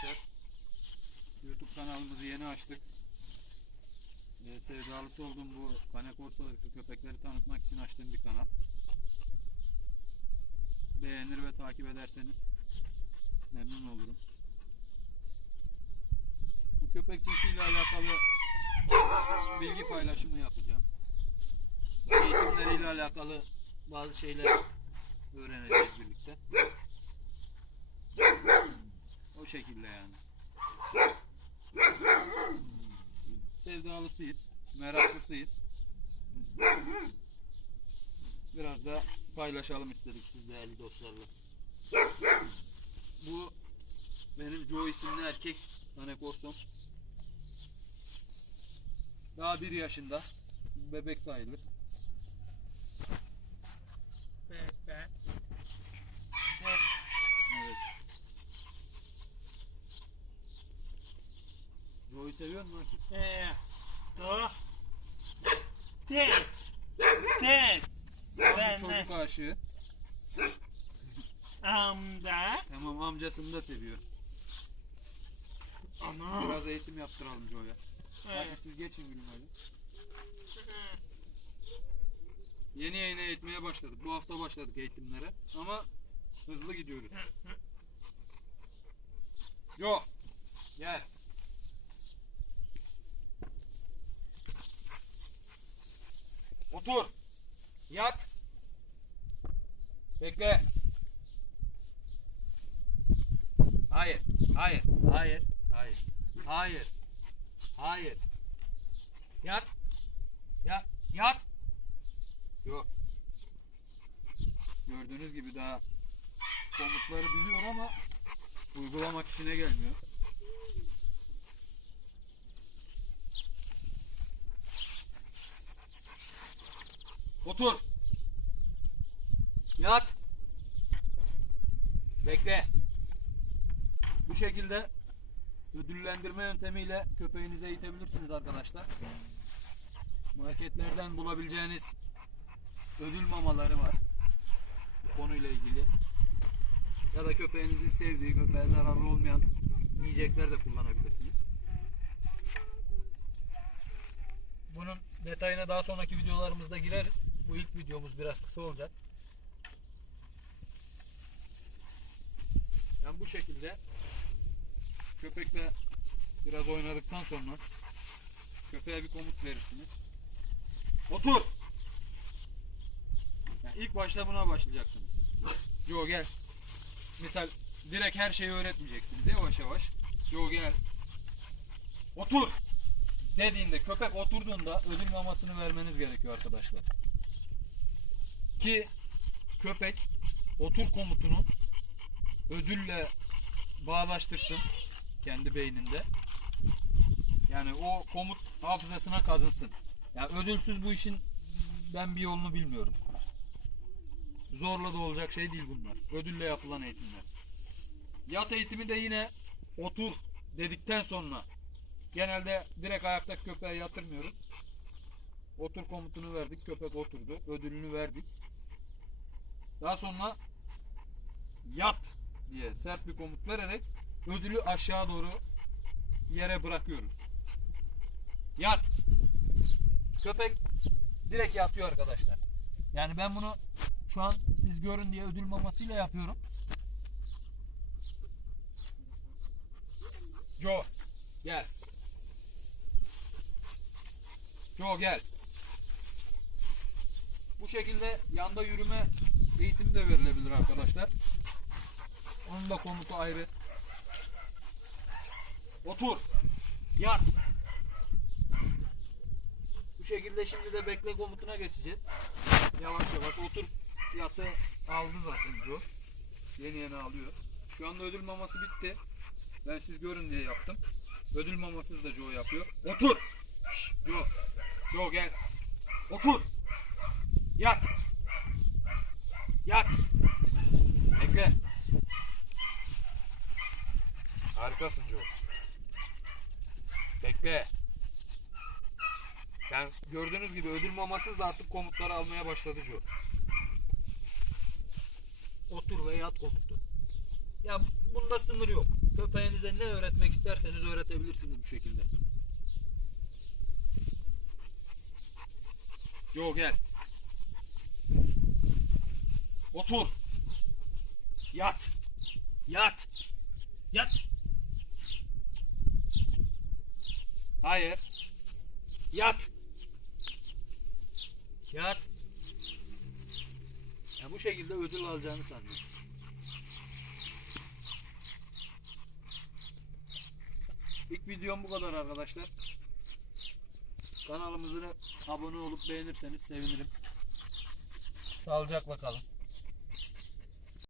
arkadaşlar. YouTube kanalımızı yeni açtık. Ee, sevdalısı olduğum bu Corso ırkı köpekleri tanıtmak için açtığım bir kanal. Beğenir ve takip ederseniz memnun olurum. Bu köpek cinsiyle alakalı bilgi paylaşımı yapacağım. Eğitimleriyle alakalı bazı şeyler öğreneceğiz birlikte. Şekilde yani. Sevdalısıyız, meraklısıyız. Biraz da paylaşalım istedik siz değerli dostlarla. Bu benim Joe isimli erkek tane korsom. Daha bir yaşında. Bebek sayılır. Joe'yu seviyor musun Akif? Ee, do. Tet. Tet. Tam Ben bir de. çocuk aşığı. Amda. Tamam amcasını da seviyor. Ana. Biraz eğitim yaptıralım. Hadi Evet. siz geçin gülüm hadi. Yeni yayına eğitmeye başladık. Bu hafta başladık eğitimlere. Ama hızlı gidiyoruz. Yo. Gel. Otur. Yat. Bekle. Hayır. Hayır. Hayır. Hayır. Hayır. Hayır. Yat. Yat. Yat. Yok. Gördüğünüz gibi daha komutları biliyor ama uygulamak işine gelmiyor. Otur. Yat. Bekle. Bu şekilde ödüllendirme yöntemiyle köpeğinize eğitebilirsiniz arkadaşlar. Marketlerden bulabileceğiniz ödül mamaları var. Bu konuyla ilgili. Ya da köpeğinizin sevdiği, köpeğe zararlı olmayan yiyecekler de kullanabilirsiniz. Bunun detayına daha sonraki videolarımızda gireriz. Bu ilk videomuz biraz kısa olacak. Yani bu şekilde köpekle biraz oynadıktan sonra köpeğe bir komut verirsiniz. Otur! Yani ilk başta buna başlayacaksınız. Yo gel. Misal direkt her şeyi öğretmeyeceksiniz. Yavaş yavaş. Yo gel. Otur! Dediğinde köpek oturduğunda ödül mamasını vermeniz gerekiyor arkadaşlar. Ki köpek otur komutunu ödülle bağlaştırsın kendi beyninde. Yani o komut hafızasına kazınsın. Yani ödülsüz bu işin ben bir yolunu bilmiyorum. Zorla da olacak şey değil bunlar. Ödülle yapılan eğitimler. Yat eğitimi de yine otur dedikten sonra genelde direkt ayakta köpeğe yatırmıyoruz. Otur komutunu verdik. Köpek oturdu. Ödülünü verdik. Daha sonra yat diye sert bir komut vererek ödülü aşağı doğru yere bırakıyoruz. Yat. Köpek direkt yatıyor arkadaşlar. Yani ben bunu şu an siz görün diye ödül mamasıyla yapıyorum. Joe gel. Joe gel. Bu şekilde yanda yürüme eğitimi de verilebilir arkadaşlar. Onun da komutu ayrı. Otur. Yat. Bu şekilde şimdi de bekle komutuna geçeceğiz. Yavaş yavaş otur. Yatı aldı zaten Joe. Yeni yeni alıyor. Şu anda ödül maması bitti. Ben siz görün diye yaptım. Ödül mamasız da Joe yapıyor. Otur. Şş, Joe. Joe gel. Otur. Yat. Yat. Bekle. Harikasın Joe. Bekle. Yani gördüğünüz gibi ödül mamasız da artık komutları almaya başladı Joe. Otur ve yat komutu. Ya bunda sınır yok. Köpeğinize ne öğretmek isterseniz öğretebilirsiniz bu şekilde. Yo gel. Otur. Yat. Yat. Yat. Hayır. Yat. Yat. Ya bu şekilde ödül alacağını sanıyorum. İlk videom bu kadar arkadaşlar. Kanalımıza abone olup beğenirseniz sevinirim. Sağlıcakla kalın.